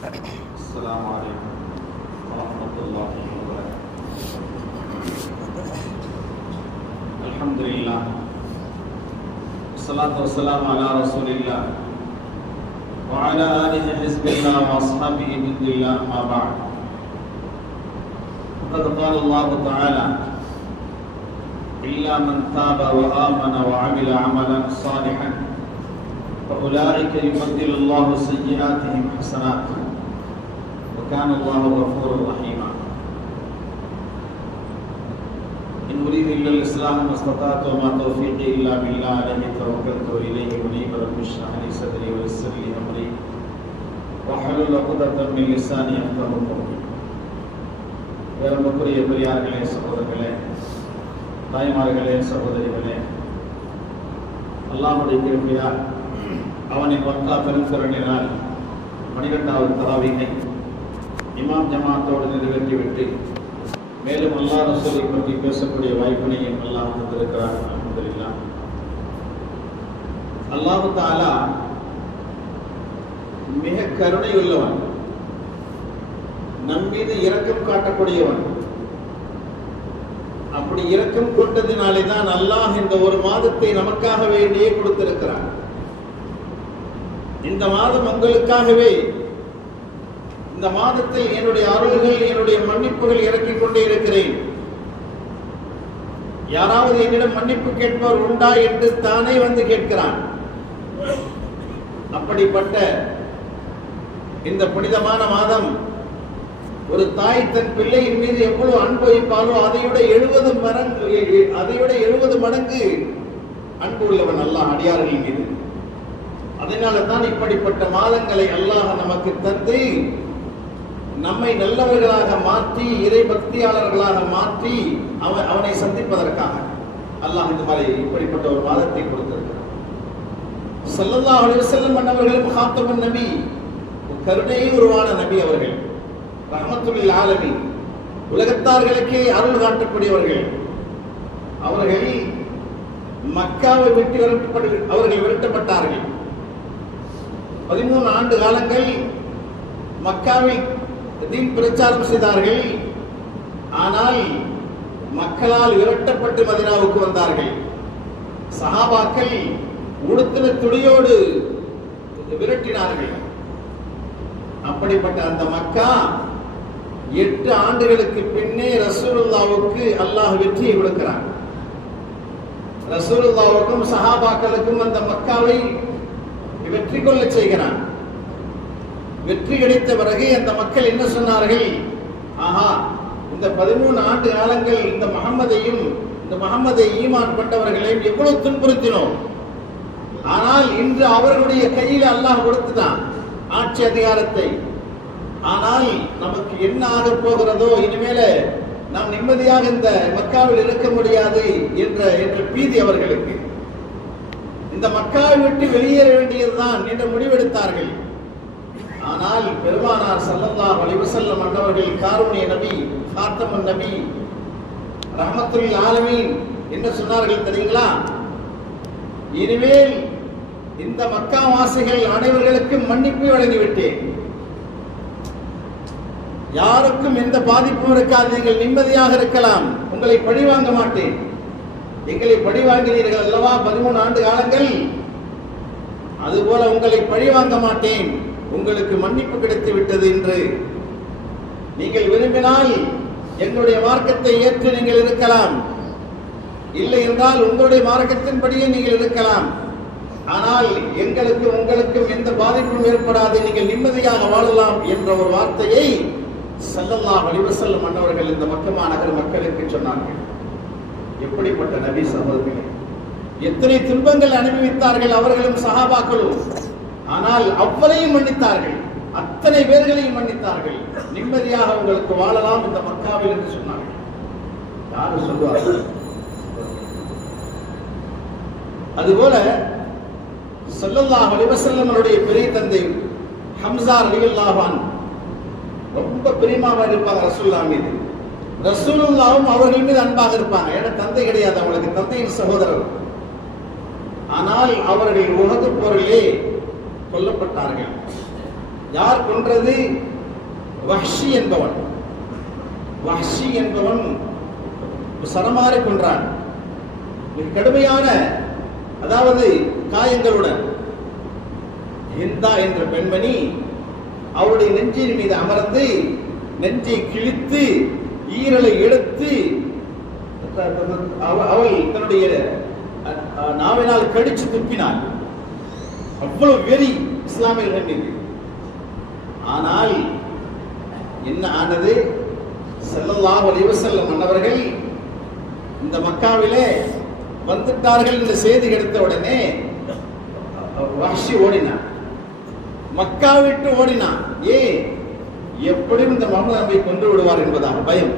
السلام عليكم ورحمة الله وبركاته. الحمد لله والصلاة والسلام على رسول الله وعلى آله حزب الله وأصحابه جند الله ما بعد. وقد قال الله تعالى إلا من تاب وآمن وعمل عملا صالحا فأولئك يبدل الله سيئاتهم حسنات وكان الله غفورا رحيما إن أريد إلا الإسلام ما استطعت وما توفيقي إلا بالله عليه توكلت وإليه أنيب رب اشرح لي صدري ويسر لي أمري واحلل عقدة من لساني يفقهوا قولي பெருமக்குரிய பெரியார்களே சகோதரர்களே தாய்மார்களே சகோதரிகளே அல்லாஹுடைய கிருப்பையால் அவனை மக்கா பெருந்திறனினால் பனிரெண்டாவது தலாவினை இமாம் ஜமாத்தோடு நிறைவேற்றிவிட்டு மேலும் அல்லா ரசூலை பற்றி பேசக்கூடிய வாய்ப்பினையும் அல்லாஹ் தந்திருக்கிறார். அலமதுல்லாம் அல்லாஹு தாலா மிக கருணை உள்ளவன் நம் மீது இரக்கம் காட்டக்கூடியவன். அப்படி இரக்கம் கொண்டதினாலே தான் அல்லாஹ் இந்த ஒரு மாதத்தை நமக்காக வேண்டியே கொடுத்திருக்கிறான். இந்த மாதம் உங்களுக்காகவே இந்த மாதத்தில் என்னுடைய அருள்கள் என்னுடைய மன்னிப்புகள் இறக்கிக் கொண்டே இருக்கிறேன். யாராவது என்னிடம் மன்னிப்பு கேட்பவர் உண்டா என்று தானே வந்து கேட்கிறான். அப்படிப்பட்ட இந்த புனிதமான மாதம் ஒரு தாய் தன் பிள்ளையின் மீது எவ்வளவு அன்பு வைப்பாலோ அதைவிட எழுபது மடங்கு அதைவிட எழுபது மடங்கு அன்பு உள்ளவன் அல்ல அடியார்கள் மீது. அதனால தான் இப்படிப்பட்ட மாதங்களை அல்லாஹ் நமக்கு தந்து நம்மை நல்லவர்களாக மாற்றி இறை பக்தியாளர்களாக மாற்றி அவன் அவனை சந்திப்பதற்காக. அல்லாஹ் இந்த மாதிரி இப்படிப்பட்ட ஒரு மாதத்தை கொடுத்திருக்கிறார் ஸல்லல்லாஹு அலைஹி வஸல்லம் அன்னவர்களும் ஹாத்தமுன் நபி கருணையை உருவான நபி அவர்கள். ரஹமத்துல் ஆலமி உலகத்தார்களுக்கே அருள் காட்டக்கூடியவர்கள். அவர்கள் மக்காவை விட்டு விரட்டப்படு அவர்கள் விரட்டப்பட்டார்கள். பதிமூணு ஆண்டு காலங்கள் மக்காவில் தீன் பிரச்சாரம் செய்தார்கள். ஆனால் மக்களால் விரட்டப்பட்டு மதினாவுக்கு வந்தார்கள். சஹாபாக்கள் உடுத்தின துளியோடு விரட்டினார்கள். அப்படிப்பட்ட அந்த மக்கா எட்டு ஆண்டுகளுக்கு பின்னே ரசூலுல்லாவுக்கு அல்லாஹ் வெற்றியை கொடுக்கிறான். ரசூலுல்லாவுக்கும் சஹாபாக்களுக்கும் அந்த மக்காவை வெற்றி கொள்ள செய்கிறான். வெற்றி கிடைத்த பிறகு அந்த மக்கள் என்ன சொன்னார்கள்? ஆஹா இந்த பதிமூணு ஆண்டு காலங்கள் இந்த முகம்மதையும் இந்த முகம்மதை ஈமான் கொண்டவர்களையும் எவ்வளவு துன்புறுத்தினோம். ஆனால் இன்று அவர்களுடைய கையில் அல்லாஹ் கொடுத்துதான் ஆட்சி அதிகாரத்தை. ஆனால் நமக்கு என்ன ஆக போகிறதோ இனிமேல நாம் நிம்மதியாக இந்த மக்காவில் இருக்க முடியாது என்ற என்ற பீதி அவர்களுக்கு. இந்த மக்காவை விட்டு வெளியேற வேண்டியதுதான் என்று முடிவெடுத்தார்கள். ஆனால் பெருமானார் சல்லல்லாஹ் செல்ல மன்னவர்கள் காரூணிய நபி காத்தமன் நபி ரஹமத்துல் ஆலமீன் என்ன சொன்னார்கள் தெரியுங்களா? இனிமேல் இந்த மக்கா வாசிகள் அனைவர்களுக்கு மன்னிப்பு வழங்கிவிட்டேன். யாருக்கும் எந்த பாதிப்பும் இருக்காது நீங்கள் நிம்மதியாக இருக்கலாம். உங்களை பழி வாங்க மாட்டேன். எங்களை பழி வாங்கினீர்கள் அல்லவா? பதிமூணு ஆண்டு காலங்கள். அதுபோல உங்களை பழி வாங்க மாட்டேன். உங்களுக்கு மன்னிப்பு கிடைத்து விட்டது என்று. நீங்கள் விரும்பினால் எங்களுடைய மார்க்கத்தை ஏற்று நீங்கள் இருக்கலாம். இல்லை என்றால் உங்களுடைய மார்க்கத்தின்படியே நீங்கள் இருக்கலாம். ஆனால் எங்களுக்கு உங்களுக்கும் எந்த பாதிப்பும் ஏற்படாது. நீங்கள் நிம்மதியாக வாழலாம் என்ற ஒரு வார்த்தையை செல்லல்லா அலிவசல்லம் மன்னவர்கள் இந்த மக்கமா நகர் மக்களுக்கு சொன்னார்கள். எப்படிப்பட்ட நபி சகோதரர்களே எத்தனை துன்பங்கள் அனுபவித்தார்கள் அவர்களும் சகாபாக்களும் ஆனால் அவ்வளையும் மன்னித்தார்கள். அத்தனை பேர்களையும் மன்னித்தார்கள். நிம்மதியாக உங்களுக்கு வாழலாம் இந்த மக்காவில் என்று சொன்னார்கள். யாரு சொல்லுவார்கள் அதுபோல சொல்லல்லாஹ் அலிவசல்லமனுடைய பெரிய தந்தை ஹம்சா அலிவல்லாஹான் ரொம்ப பிரியமாக இருப்பாங்க ரசூல்லா மீது. ரசூலுல்லாவும் அவர்கள் மீது அன்பாக இருப்பாங்க. ஏன்னா தந்தை கிடையாது அவங்களுக்கு தந்தையின் சகோதரர். ஆனால் அவர்கள் உலக போரிலே கொல்லப்பட்டார்கள். யார் கொன்றது? வஹ்ஷி என்பவன். வஹ்ஷி என்பவன் சரமாறி கொன்றான். மிக கடுமையான அதாவது காயங்களுடன் ஹிந்தா என்ற பெண்மணி அவருடைய நெஞ்சின் மீது அமர்ந்து நெஞ்சை கிழித்து ஈரலை எடுத்து அவ- அவள் தன்னுடைய நாவினால் கடிச்சு துப்பினாள். அவ்வளவு வெறி இஸ்லாமியர்கள் மீது ஆனால் என்ன ஆனது? ஸல்லல்லாஹு அலைஹி மன்னவர்கள் இந்த மக்காவிலே வந்துட்டார்கள் இந்த செய்தி எடுத்த உடனே வஹ்ஷி ஓடினான். மக்கா விட்டு ஓடினான். ஏன்? எப்படியும் இந்த முகமது நபியை கொன்று விடுவார் என்பதாக பயம்.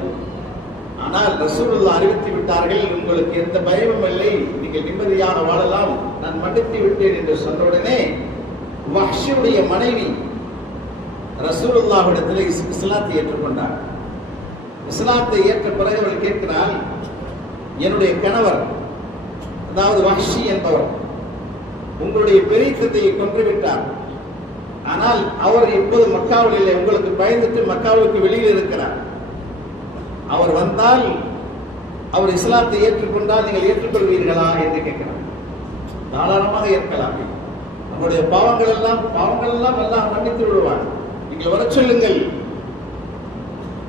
ஆனால் ரசூலுல்லாஹ் அறிவித்து விட்டார்கள் உங்களுக்கு எந்த பயமும் இல்லை நீங்கள் நிம்மதியாக வாழலாம் நான் மடித்து விட்டேன் என்று சொன்ன உடனே வஹ்ஷியுடைய மனைவி ரசூலுல்லாவிடத்தில் இஸ்லாத்தை ஏற்றுக்கொண்டார். இஸ்லாத்தை ஏற்ற பிறகு அவள் கேட்கிறாள் என்னுடைய கணவர் அதாவது வஹ்ஷி என்பவர் உங்களுடைய பெரிய தந்தையை கொன்று விட்டார். ஆனால் அவர் இப்போது மக்காவில் இல்லை. உங்களுக்கு பயந்துட்டு மக்காவுக்கு வெளியில் இருக்கிறார். அவர் வந்தால் அவர் இஸ்லாத்தை ஏற்றுக்கொண்டால் நீங்கள் ஏற்றுக்கொள்வீர்களா என்று கேட்கிறார். தாராளமாக ஏற்கலாம். நம்முடைய பாவங்கள் எல்லாம் பாவங்கள் எல்லாம் எல்லாம் மன்னித்து விடுவார் நீங்கள் வர சொல்லுங்கள்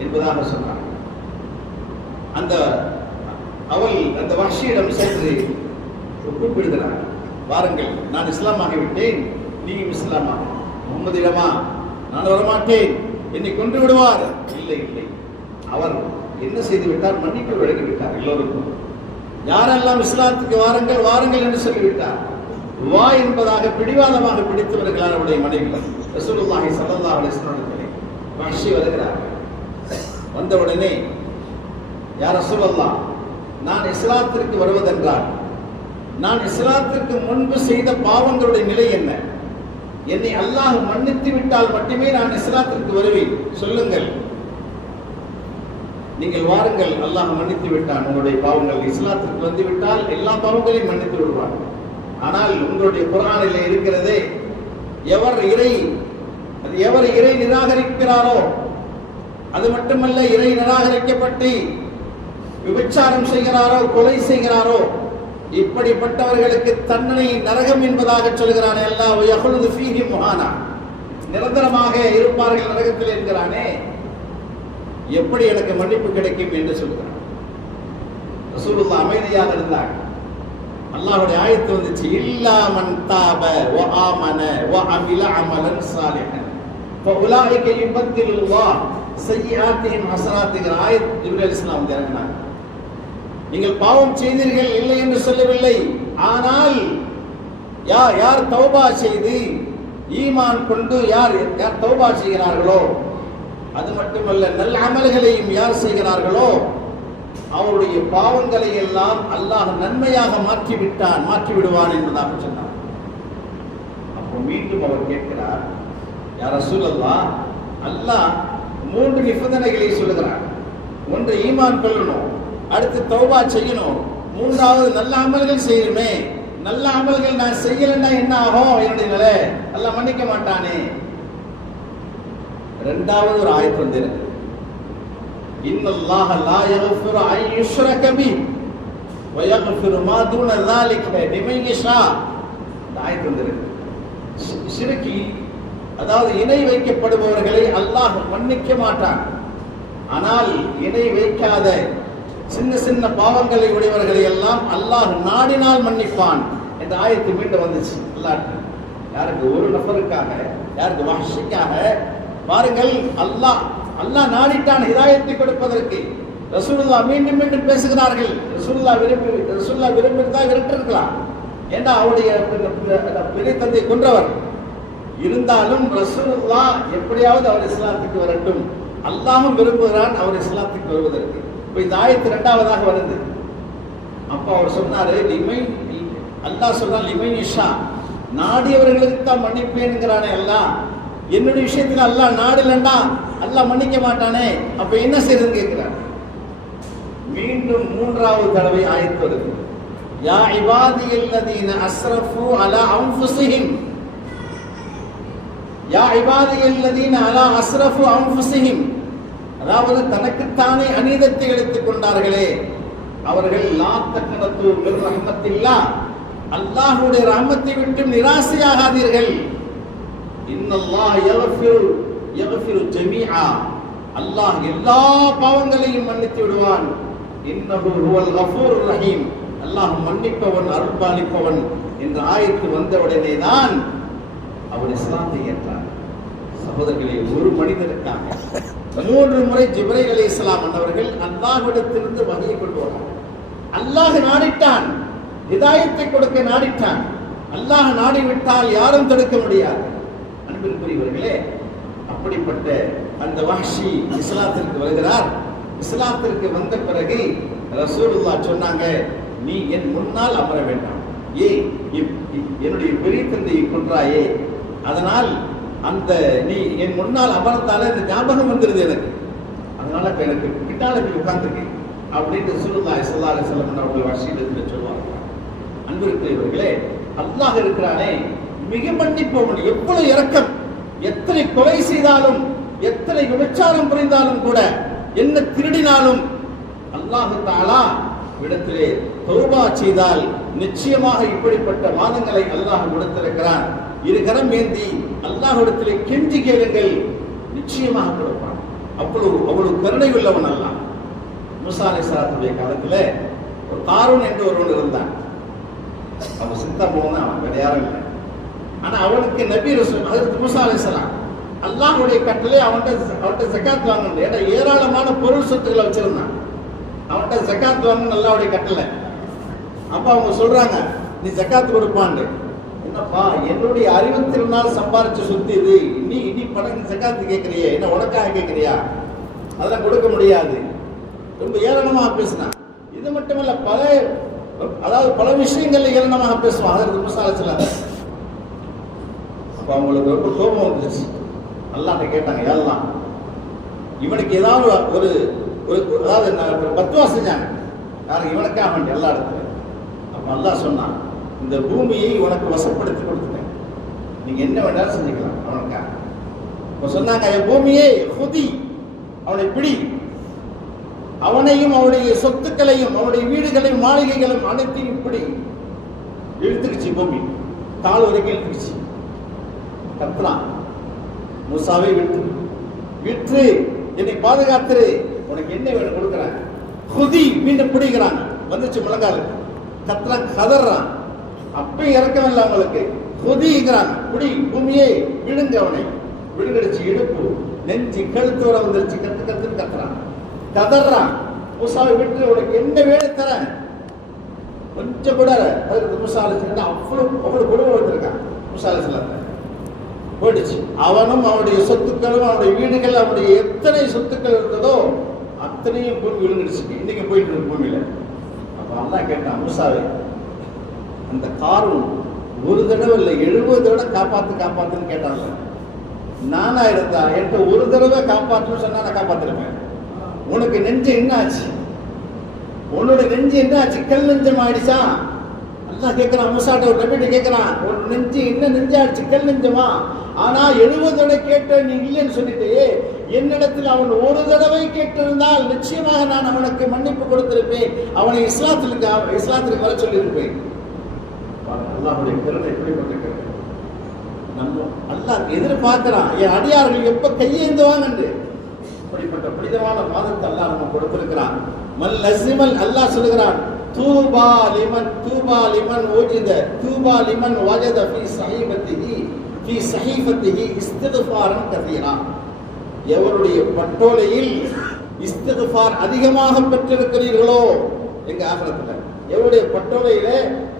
என்பதாக சொன்னார். அந்த அவள் அந்த வஷியிடம் சென்று கூப்பிடுகிறார் வாருங்கள் நான் இஸ்லாமாகி விட்டேன் நீயும் இஸ்லாமாக முகமது இடமா நான் வரமாட்டேன். என்னை கொன்று விடுவார். இல்லை இல்லை. அவர் என்ன செய்து விட்டார் மன்னிப்பு வழங்கி விட்டார் எல்லோருக்கும். யாரெல்லாம் இஸ்லாத்துக்கு வாருங்கள் வாருங்கள் என்று சொல்லிவிட்டார். வா என்பதாக பிடிவாதமாக பிடித்தவர்களான அவருடைய மனைவி ரசூலுல்லாஹி சல்லல்லாஹு அலைஹி வஸல்லம் மகிழ்ச்சி வருகிறார் வந்தவுடனே யார் ரசூலல்லாஹ் நான் இஸ்லாத்திற்கு வருவதென்றால் நான் இஸ்லாத்திற்கு முன்பு செய்த பாவங்களுடைய நிலை என்ன? என்னை அல்லாஹ் மன்னித்து விட்டால் மட்டுமே நான் இஸ்லாத்திற்கு வருவேன். சொல்லுங்கள். நீங்கள் வாருங்கள் அல்லாஹ் மன்னித்து விட்டான். உங்களுடைய பாவங்கள் இஸ்லாத்திற்கு வந்து விட்டால் எல்லா பாவங்களையும் மன்னித்து விடுவான். ஆனால் உங்களுடைய குரானில் இருக்கிறதே எவர் இறை அது எவர் இறை நிராகரிக்கிறாரோ அது மட்டுமல்ல இறை நிராகரிக்கப்பட்டு விபச்சாரம் செய்கிறாரோ கொலை செய்கிறாரோ இப்படிப்பட்டவர்களுக்கு தண்டனை நரகம் என்பதாக சொல்கிறான் எல்லாம் எவ்வளவு ஃபீஹி முஹானா. நிரந்தரமாக இருப்பார்கள் நரகத்தில் என்கிறானே. எப்படி எனக்கு மன்னிப்பு கிடைக்கும் என்று சொல்கிறான். ரசூலுல்லாஹ் அமைதியாக இருந்தார் அல்லாஹுடைய ஆயத்து வந்துச்சு இல்லா மன் தாப வ ஆமன வ அமில அமலன் சாலிஹன். இன்பத்தில் வா சய்யிஆத்திஹிம் ஹஸனாத்துங்கிற ஆயத் ஜிப்ரீல் இஸ்லாம் வந்து இறங்கினாங்க நீங்கள் பாவம் செய்தீர்கள் இல்லை என்று சொல்லவில்லை. ஆனால் யார் யார் தௌபா செய்து ஈமான் கொண்டு யார் யார் தௌபா செய்கிறார்களோ அது மட்டுமல்ல நல்ல அமல்களையும் யார் செய்கிறார்களோ அவருடைய பாவங்களை எல்லாம் அல்லாஹ் நன்மையாக மாற்றி விட்டான் மாற்றி விடுவான் என்பதாக சொன்னார். அப்போ மீண்டும் அவர் கேட்கிறார் யார சொல்லல்லா அல்லாஹ் மூன்று நிபந்தனைகளை சொல்லுகிறார் ஒன்று ஈமான் கொள்ளணும். அடுத்து தௌபா செய்யணும் மூன்றாவது நல்ல அமல்கள் செய்யணுமே நல்ல அமல்கள் நான் செய்யலைன்னா என்ன ஆகும் என்னுடைய நிலை அல்லாஹ் மன்னிக்க மாட்டானே இரண்டாவது ஒரு ஆயத்து வந்திருக்கு இன்னல்லாஹ லா யக்ஃபிரு அன் யுஷ்ரக பி வ யக்ஃபிரு மா தூன ذلك லிமன் யஷா இந்த ஆயத்து வந்திருக்கு ஷி- ஷிர்கி அதாவது இணை வைக்கப்படுபவர்களை அல்லாஹ் மன்னிக்க மாட்டான் ஆனால் இணை வைக்காத சின்ன சின்ன பாவங்களை உடையவர்களை எல்லாம் அல்லாஹ் நாடினால் மன்னிப்பான். என்ற ஆயத்து மீண்டும் வந்துச்சு. அல்லாட்டு யாருக்கு ஒரு நபருக்காக யாருக்கு வஹ்ஷிக்காக? பாருங்கள் அல்லாஹ் அல்லாஹ் நாடிட்டான் ஹிதாயத்தை கொடுப்பதற்கு. ரசூல்லா மீண்டும் மீண்டும் பேசுகிறார்கள். ரசூல்லா விரும்பி ரசூல்லா விரும்பியிருந்தா விரட்டிருக்கலாம். ஏன்னா அவருடைய பெரிய தந்தை கொன்றவர்? இருந்தாலும் ரசூல்லா எப்படியாவது அவர் இஸ்லாத்துக்கு வரட்டும். அல்லாஹும் விரும்புகிறான் அவர் இஸ்லாத்துக்கு வருவதற்கு. இப்போ இந்த ஆயத்து ரெண்டாவதாக வருது. அப்போ அவர் சொன்னாரு லிமை அல்லாஹ் சொல்றான் லிமை இஷா நாடியவர்களுக்கு தான் மன்னிப்பேனுங்கிறானே அல்லாஹ். என்னுடைய விஷயத்துல அல்லாஹ் நாடலண்டா? அல்லா மன்னிக்க மாட்டானே. அப்ப என்ன செய்யறதுன்னு கேட்கிறார். மீண்டும் மூன்றாவது தடவை ஆயத்து வருது. யா இபாதி அல்லதீன அஸ்ரஃபு அலா அன்ஃபுஸிஹிம். யா இபாதியல்லதீன அலா அஸ்ரஃபு அன்ஃபுஸிஹிம். அதாவது தனக்குத்தானே அநீதத்தை எடுத்துக் கொண்டார்களே அவர்கள் லா ரஹமத்தில்லா அல்லாஹுடைய ரஹமத்தை விட்டு நிராசையாகாதீர்கள். இன்னல்லாஹ் யஃபிரு யஃபிரு ஜமீஆ அல்லாஹ் எல்லா பாவங்களையும் மன்னித்து விடுவான். இன்னஹு ஹுவல் கஃபூர் ரஹீம் அல்லாஹ் மன்னிப்பவன் அருள்பாலிப்பவன் என்ற ஆயத்து வந்த உடனே தான் அவர் இஸ்லாத்தை ஏற்றார். சகோதரர்களே ஒரு மனிதருக்காக மூன்று முறை ஜிப்ரைல் அலி இஸ்லாம் அவர்கள் அல்லாஹிடத்திலிருந்து வகையை கொண்டு வரார் அல்லாஹ் நாடிட்டான். இதாயத்தை கொடுக்க நாடிட்டான். அல்லாஹ் நாடிவிட்டால் யாரும் தடுக்க முடியாது. அன்பிற்குரியவர்களே அப்படிப்பட்ட அந்த வஹ்ஷி இஸ்லாத்திற்கு வருகிறார். இஸ்லாத்திற்கு வந்த பிறகு ரசூலுல்லா சொன்னாங்க நீ என் முன்னால் அமர வேண்டாம். ஏ இப்- என்னுடைய பெரிய தந்தையை கொன்றாயே. அதனால் அந்த நீ என் முன்னால் அமர்ந்தால இந்த ஞாபகம் வந்துருது எனக்கு. அதனால இப்ப எனக்கு பின்னால போய் உட்கார்ந்துருக்கு அப்படின்னு ரசூலுல்லாஹி ஸல்லல்லாஹு அலைஹி வஸல்லம் அவர்கள் வஷீலத்தில் சொல்லுவாங்க. அன்பிற்குரியவர்களே அல்லாஹ் இருக்கிறானே மிக மன்னிப்பவன் எவ்வளவு இறக்கம் எத்தனை கொலை செய்தாலும் எத்தனை விபச்சாரம் புரிந்தாலும் கூட என்ன திருடினாலும் அல்லாஹு தாலா இடத்திலே தௌபா செய்தால் நிச்சயமாக இப்படிப்பட்ட வாதங்களை அல்லாஹ் கொடுத்திருக்கிறான். இரு கரம் ஏந்தி அல்லாஹ்விடத்திலே கெஞ்சி கேளுங்கள். நிச்சயமாக கொடுப்பான் அவ்வளவு அவ்வளவு கருணை உள்ளவன் அல்ல. மூசா அலைஹிஸ்ஸலாத்துடைய காலத்துல ஒரு தாரூன் என்று ஒருவன் இருந்தான். அவன் சித்தா போன அவன் வேற யாரும் இல்லை. ஆனா அவனுக்கு நபி ரசூல் அதற்கு மூசா அலைஹிஸ்ஸலாம் அல்லாஹ்வுடைய கட்டளை அவன்கிட்ட அவன்கிட்ட ஜக்காத் வாங்கணும். ஏன்னா ஏராளமான பொருள் சொத்துக்களை வச்சிருந்தான். அவன்கிட்ட ஜக்காத் வாங்கணும் அல்லாஹ்வுடைய கட்டளை. அப்ப அவங்க சொல்றாங்க நீ ஜக்காத் கொடுப்பான்னு. என்னப்பா என்னுடைய அறிவத்தினால் சம்பாதிச்ச சொத்து இது. நீ இனி பணம் சக்காத்து கேட்கறியே என்ன உனக்காக கேட்கறியா? அதெல்லாம் கொடுக்க முடியாது. ரொம்ப ஏளனமாக பேசினான் இது மட்டுமல்ல பல அதாவது பல விஷயங்கள்ல ஏளனமாக பேசுவான். அதற்கு முசாலத்தில். அப்ப அவங்களுக்கு ரொம்ப கோபம் வந்துச்சு அல்லாட்ட கேட்டாங்க ஏழலாம் இவனுக்கு ஏதாவது ஒரு ஒரு அதாவது நான் ஒரு பத்துவா செஞ்சாங்க. யாரும் இவனுக்காக வேண்டிய எல்லா இடத்துல அப்ப நல்லா சொன்னான் இந்த பூமியை உனக்கு வசப்படுத்தி கொடுத்துட்டேன். நீங்க என்ன வேண்டாலும் செஞ்சுக்கலாம் அவனுக்காக இப்ப சொன்னாங்க "என் பூமியே புதி அவனை பிடி. அவனையும் அவனுடைய சொத்துக்களையும் அவனுடைய வீடுகளையும் மாளிகைகளையும் அனைத்தையும் இப்படி இழுத்துக்குச்சு பூமி. கால் வரைக்கும் இழுத்துக்குச்சு. கத்துறான் மூசாவை விட்டு. விற்று என்னை பாதுகாத்துரு. உனக்கு என்ன வேணும் கொடுக்குறாங்க குதி மீண்டும் பிடிக்கிறான். வந்துச்சு முழங்கால் கத்ரா கதறான். அப்பயும் இறக்கம் இல்லை அவங்களுக்கு குதிங்கிறான் குடி பூமியே விழுங்க அவனை. விழுங்கடிச்சு இடுப்பு. நெஞ்சு கழுத்து வர வந்துருச்சு. கத்து கத்துன்னு கத்துறான். கதறான் மூசாவை விட்டு உனக்கு என்ன வேணும் தரேன்? கொஞ்சம் கூட அதுக்கு மூசாலை அவ்வளவு அவ்வளவு குடும்பம் வந்திருக்கான் மூசாலை சிலத்தை போயிடுச்சு. அவனும் அவனுடைய சொத்துக்களும் அவனுடைய வீடுகள் அவனுடைய எத்தனை சொத்துக்கள் இருந்ததோ அத்தனையும் பூமி விழுந்துடுச்சு. இன்னைக்கு போயிட்டு இருக்கு பூமியில. அப்ப அல்லாஹ் கேட்டான் மூசாவே அந்த காரும் ஒரு தடவை இல்லை எழுபது தடவை காப்பாற்று காப்பாற்றுன்னு கேட்டாங்க. நானா இருந்தா என்கிட்ட ஒரு தடவை காப்பாற்றுன்னு சொன்னா நான் காப்பாத்திருப்பேன். உனக்கு நெஞ்சு என்ன ஆச்சு? உன்னோட நெஞ்சு என்ன ஆச்சு? கல் நெஞ்சம் ஆயிடுச்சா? நல்லா கேட்கிறான் மூசாட்ட ஒரு நபிட்ட கேட்கிறான் ஒரு நெஞ்சு என்ன நெஞ்சாயிடுச்சு கல் நெஞ்சமா? ஆனா எழுபது தடவை கேட்ட நீ இல்லைன்னு சொல்லிட்டு என்னிடத்தில் அவன் ஒரு தடவை கேட்டிருந்தால் நிச்சயமாக நான் அவனுக்கு மன்னிப்பு கொடுத்திருப்பேன். அவனை இஸ்லாத்திற்கு இஸ்லாத்திற்கு வர சொல்லியிருப்பேன். அல்லாஹுடைய கருணை எப்படிப்பட்டிருக்கிறது நம்ம அல்லாஹ் எதிர்பார்க்கிறான். என் அடியார்கள் எப்ப கையேந்துவாங்க அப்படிப்பட்ட புனிதமான மாதத்தை அல்லாஹ் நம்ம கொடுத்திருக்கிறான். மல் லசிமல் அல்லாஹ் சொல்லுகிறான். தூபா லிமன் தூபா லிமன் ஓஜித தூபா லிமன் வஜத ஃபி சஹீபத்திஹி ஃபி சஹீபத்திஹி இஸ்திக்ஃபாரன் கதீரா எவருடைய பட்டோலையில் இஸ்திக்ஃபார் அதிகமாக பெற்றிருக்கிறீர்களோ எங்க ஆகலத்துல. எவருடைய பட்டோலையில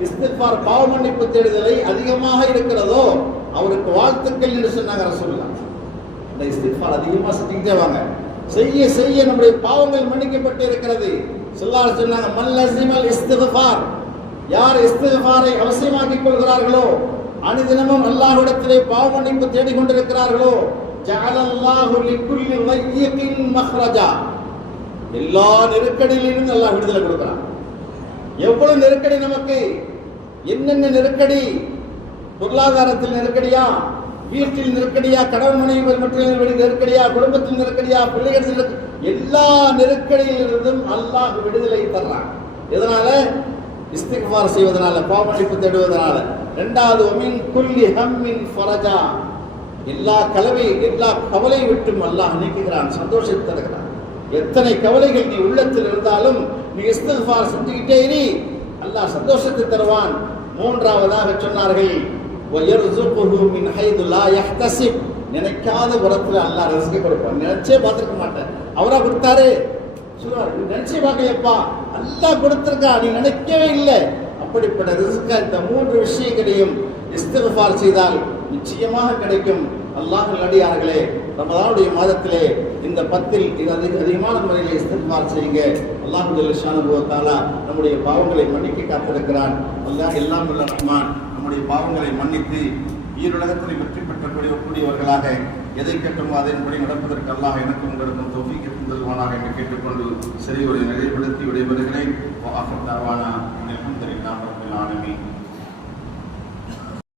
இஸ்திஃபார் பாவ மன்னிப்பு தேடுதலை அதிகமாக இருக்கிறதோ அவருக்கு வாழ்த்துக்கள் என்று சொன்னாங்க சொல்லலாம் இந்த இஸ்திஃபார் அதிகமாக செஞ்சுக்கிட்டே வாங்க. செய்ய செய்ய நம்முடைய பாவங்கள் மன்னிக்கப்பட்டு இருக்கிறது. சொல்லார் சொன்னாங்க மல்லசிமல் இஸ்திஃபார் யார் இஸ்திஃபாரை அவசியமாக்கிக் கொள்கிறார்களோ அனுதினமும் அல்லாஹ்விடத்திலே பாவ மன்னிப்பு தேடிக்கொண்டிருக்கிறார்களோ ஜஅலல்லாஹு லிக்குல்லி தையிகின் மஹ்ரஜா. எல்லா நெருக்கடியிலிருந்து அல்லாஹ் விடுதலை கொடுக்கிறான். எவ்வளவு நெருக்கடி நமக்கு? என்னென்ன நெருக்கடி? பொருளாதாரத்தில் நெருக்கடியா? வீட்டில் நெருக்கடியா? கணவன் மனைவி மற்றும் நெருக்கடியா? குடும்பத்தில் நெருக்கடியா? பிள்ளைகள் எல்லா நெருக்கடியிலிருந்தும் அல்லாஹ் விடுதலை தர்றான் எதனால? இஸ்திக்பார் செய்வதனால பாவமளிப்பு தேடுவதனால. இரண்டாவது ஒமின் குல்லி ஹம்மின் ஃபரஜா. எல்லா கலவை எல்லா கவலை விட்டும் அல்லாஹ் நீக்குகிறான் சந்தோஷத்தை தருகிறான். எத்தனை கவலைகள் நீ உள்ளத்தில் இருந்தாலும் நீ இஸ்தில்ஃபார் செஞ்சுக்கிட்டே நீ அல்லாஹ் சந்தோஷத்தை தருவான். மூன்றாவதாக சொன்னார்கள் நினைக்காத உரத்துல அல்லாஹ் ரசிக்க கொடுப்பான். நினைச்சே பார்த்துருக்க மாட்டேன். அவரா கொடுத்தாரு. சொல்லுவார் நினைச்சே பார்க்கலையப்பா. அல்லாஹ் கொடுத்துருக்கா. நீ நினைக்கவே இல்லை. அப்படிப்பட்ட ரிஸ்க இந்த மூன்று விஷயங்களையும் இஸ்திஃபார் செய்தால் நிச்சயமாக கிடைக்கும். அல்லாஹ் நடிகார்களே ரமதானுடைய மாதத்திலே இந்த பத்தில் இது அதிக அதிகமான முறையில் இஸ்திஃபார் செய்யுங்க. அல்லாஹ் ஜல்லஷானு நம்முடைய பாவங்களை மன்னிக்க காத்திருக்கிறான். அல்லாஹ் எல்லாம் உள்ள ரஹ்மான் நம்முடைய பாவங்களை மன்னித்து ஈருலகத்தில் வெற்றி பெற்றக்கூடியவர்களாக எதை கேட்டோமோ அதன்படி நடப்பதற்கு அல்லாஹ் எனக்கும் உங்களுக்கும் தொகுதிக்கு தருவானாக என்று கேட்டுக்கொண்டு சிறையுரை நிலைப்படுத்தி விடைபெறுகிறேன். வாஹர் நான் ஆனமே